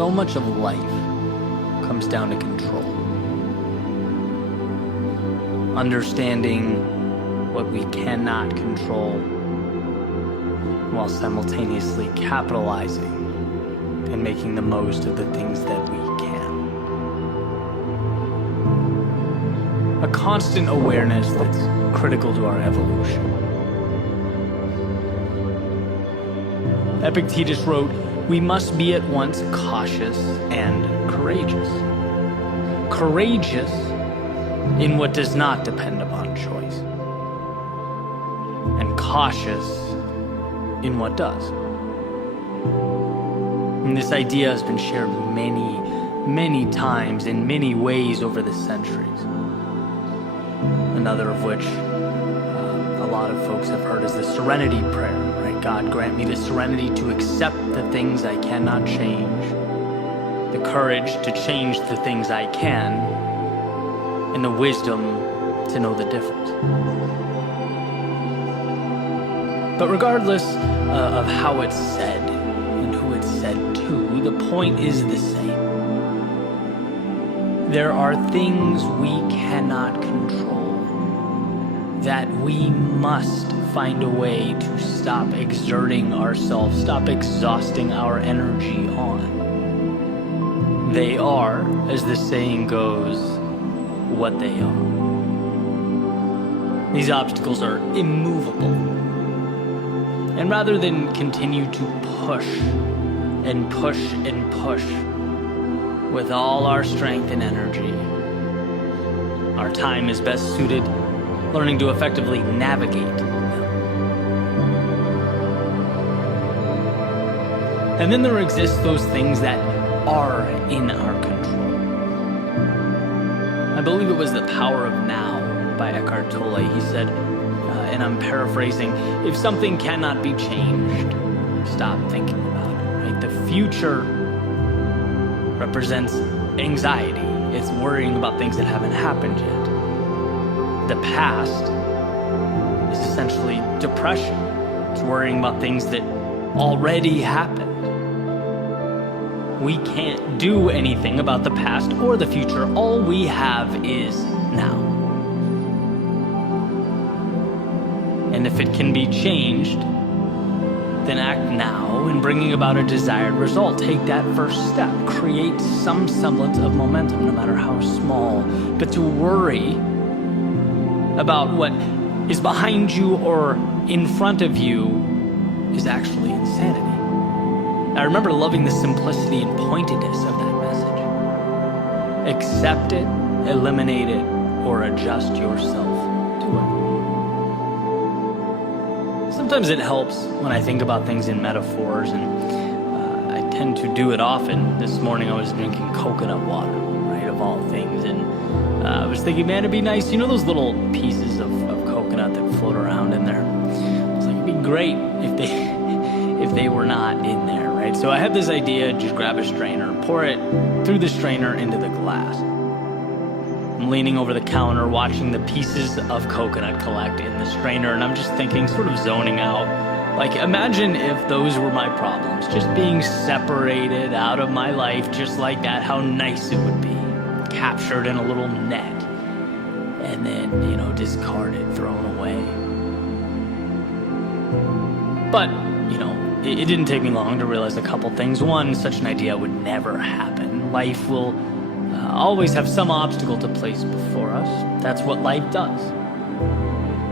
so much of life comes down to control. Understanding what we cannot control while simultaneously capitalizing and making the most of the things that we can. A constant awareness that's critical to our evolution. Epictetus wrote, "We must be at once cautious and courageous. Courageous in what does not depend upon choice, and cautious in what does." And this idea has been shared many, many times in many ways over the centuries. Another of which a lot of folks have heard is the serenity prayer, right? God, grant me the serenity to accept the things I cannot change, the courage to change the things I can, and the wisdom to know the difference. But regardless of how it's said and who it's said to, the point is the same. There are things we cannot control that we must find a way to stop exerting ourselves, stop exhausting our energy on. They are, as the saying goes, what they are. These obstacles are immovable. And rather than continue to push and push and push with all our strength and energy, our time is best suited learning to effectively navigate them. And then there exist those things that are in our control. I believe it was The Power of Now by Eckhart Tolle. He said, and I'm paraphrasing, if something cannot be changed, stop thinking about it, right? The future represents anxiety. It's worrying about things that haven't happened yet. The past is essentially depression. It's worrying about things that already happened. We can't do anything about the past or the future. All we have is now. And if it can be changed, then act now in bringing about a desired result. Take that first step. Create some semblance of momentum, no matter how small. But to worry about what is behind you or in front of you is actually insanity. I remember loving the simplicity and pointedness of that message. Accept it, eliminate it, or adjust yourself to it. Sometimes it helps when I think about things in metaphors, and I tend to do it often. This morning I was drinking coconut water, right, of all things, and I was thinking, man, it'd be nice, you know those little pieces of coconut that float around in there? I was like, it'd be great if they were not in there, right? So I had this idea, just grab a strainer, pour it through the strainer into the glass. I'm leaning over the counter, watching the pieces of coconut collect in the strainer, and I'm just thinking, sort of zoning out, like, imagine if those were my problems, just being separated out of my life just like that, how nice it would be. Captured in a little net and then, discarded, thrown away. But, it didn't take me long to realize a couple things. One, such an idea would never happen. Life will always have some obstacle to place before us. That's what life does.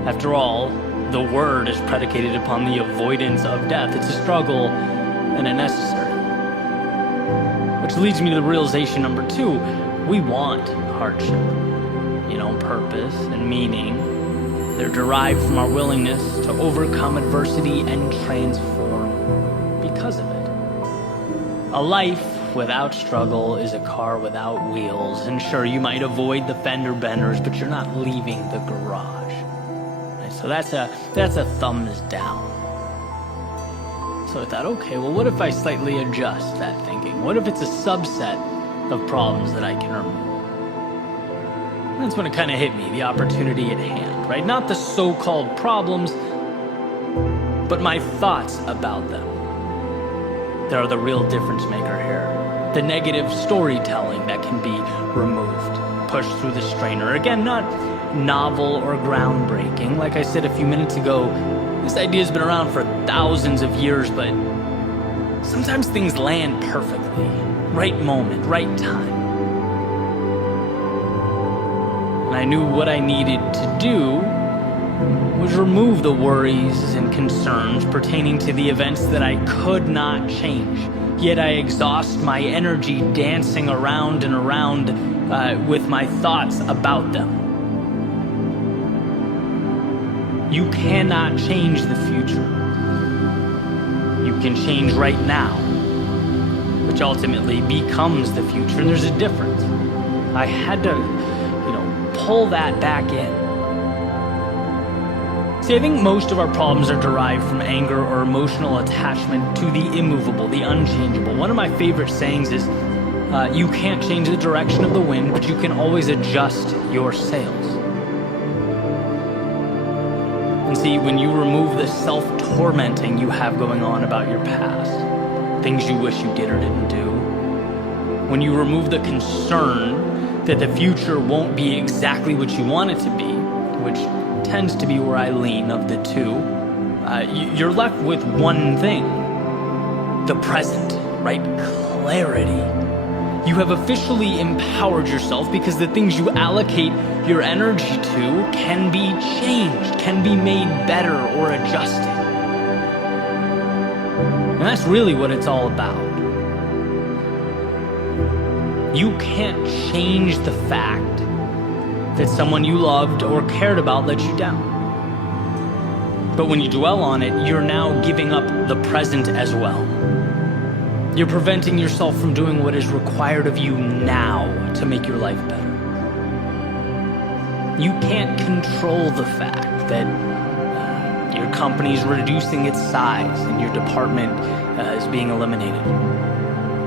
After all, the word is predicated upon the avoidance of death. It's a struggle and a necessary. Which leads me to the realization number 2. We want hardship, purpose and meaning. They're derived from our willingness to overcome adversity and transform because of it. A life without struggle is a car without wheels. And sure, you might avoid the fender benders, but you're not leaving the garage. Right? So that's a thumbs down. So I thought, okay, well, what if I slightly adjust that thinking? What if it's a subset of problems that I can remove? That's when it kind of hit me, the opportunity at hand, right? Not the so-called problems, but my thoughts about them. They're the real difference maker here. the negative storytelling that can be removed, pushed through the strainer. Again, not novel or groundbreaking. Like I said a few minutes ago, this idea has been around for thousands of years, but sometimes things land perfectly. Right moment, right time. And I knew what I needed to do was remove the worries and concerns pertaining to the events that I could not change. Yet I exhaust my energy dancing around and around with my thoughts about them. You cannot change the future. You can change right now, which ultimately becomes the future. And there's a difference. I had to, pull that back in. See, I think most of our problems are derived from anger or emotional attachment to the immovable, the unchangeable. One of my favorite sayings is, you can't change the direction of the wind, but you can always adjust your sails. And see, when you remove the self-tormenting you have going on about your past, things you wish you did or didn't do, when you remove the concern that the future won't be exactly what you want it to be, which tends to be where I lean of the two, you're left with one thing: the present, right? Clarity. You have officially empowered yourself because the things you allocate your energy to can be changed, can be made better or adjusted. And that's really what it's all about. You can't change the fact that someone you loved or cared about let you down. But when you dwell on it, you're now giving up the present as well. You're preventing yourself from doing what is required of you now to make your life better. You can't control the fact that your company's reducing its size and your department is being eliminated.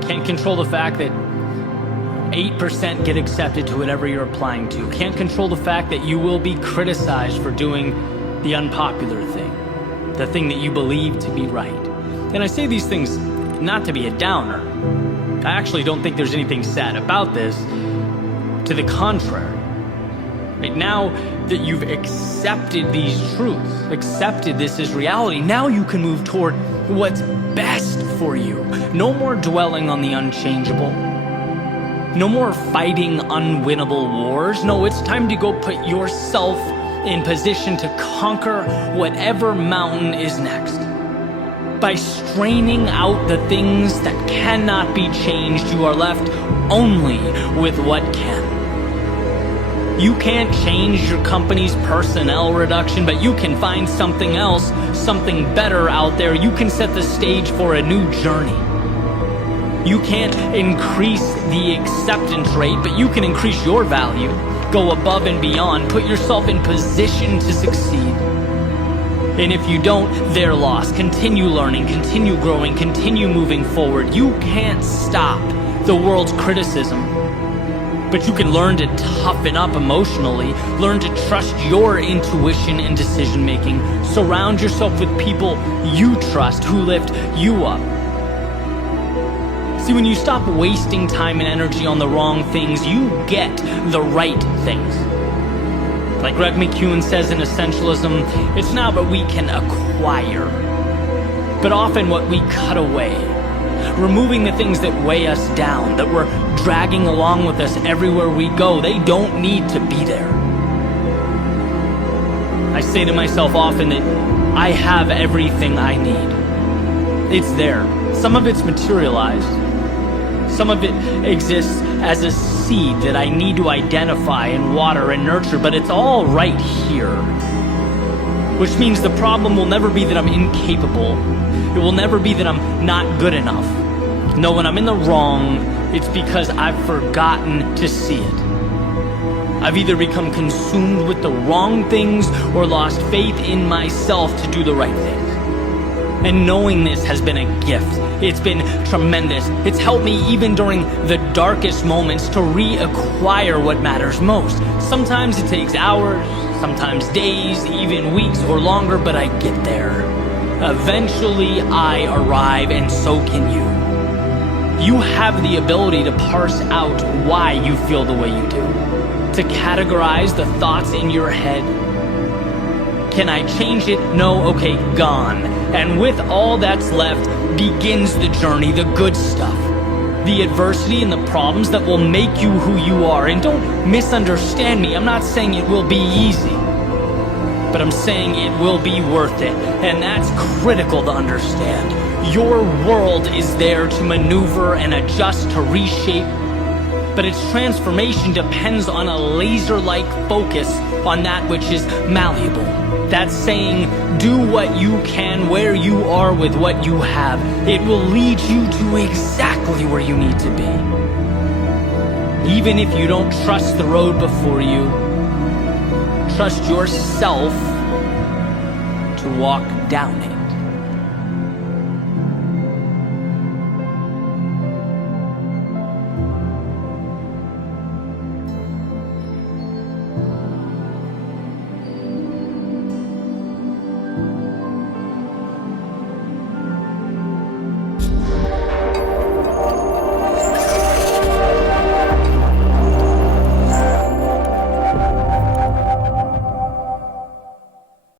Can't control the fact that 8% get accepted to whatever you're applying to. Can't control the fact that you will be criticized for doing the unpopular thing, the thing that you believe to be right. And I say these things not to be a downer. I actually don't think there's anything sad about this. To the contrary. Right now that you've accepted these truths, accepted this as reality, now you can move toward what's best for you. No more dwelling on the unchangeable. No more fighting unwinnable wars. No, it's time to go put yourself in position to conquer whatever mountain is next. By straining out the things that cannot be changed, you are left only with what can. You can't change your company's personnel reduction, but you can find something else, something better out there. You can set the stage for a new journey. You can't increase the acceptance rate, but you can increase your value. Go above and beyond. Put yourself in position to succeed. And if you don't, they're lost. Continue learning, continue growing, continue moving forward. You can't stop the world's criticism, but you can learn to toughen up emotionally, learn to trust your intuition and decision making. Surround yourself with people you trust who lift you up. See, when you stop wasting time and energy on the wrong things, you get the right things. Like Greg McKeown says in Essentialism, it's not what we can acquire, but often what we cut away. Removing the things that weigh us down, that we're dragging along with us everywhere we go. They don't need to be there. I say to myself often that I have everything I need. It's there. Some of it's materialized. Some of it exists as a seed that I need to identify and water and nurture, but it's all right here. Which means the problem will never be that I'm incapable. It will never be that I'm not good enough. No, when I'm in the wrong, it's because I've forgotten to see it. I've either become consumed with the wrong things or lost faith in myself to do the right things. And knowing this has been a gift. It's been tremendous. It's helped me even during the darkest moments to reacquire what matters most. Sometimes it takes hours, sometimes days, even weeks or longer, but I get there. Eventually I arrive, and so can you. You have the ability to parse out why you feel the way you do, to categorize the thoughts in your head. Can I change it? No, okay, gone. And with all that's left begins the journey, the good stuff. The adversity and the problems that will make you who you are. And don't misunderstand me, I'm not saying it will be easy, but I'm saying it will be worth it. And that's critical to understand. Your world is there to maneuver and adjust, to reshape, but its transformation depends on a laser-like focus on that which is malleable. That's saying, do what you can where you are with what you have. It will lead you to exactly where you need to be. Even if you don't trust the road before you, trust yourself to walk down it.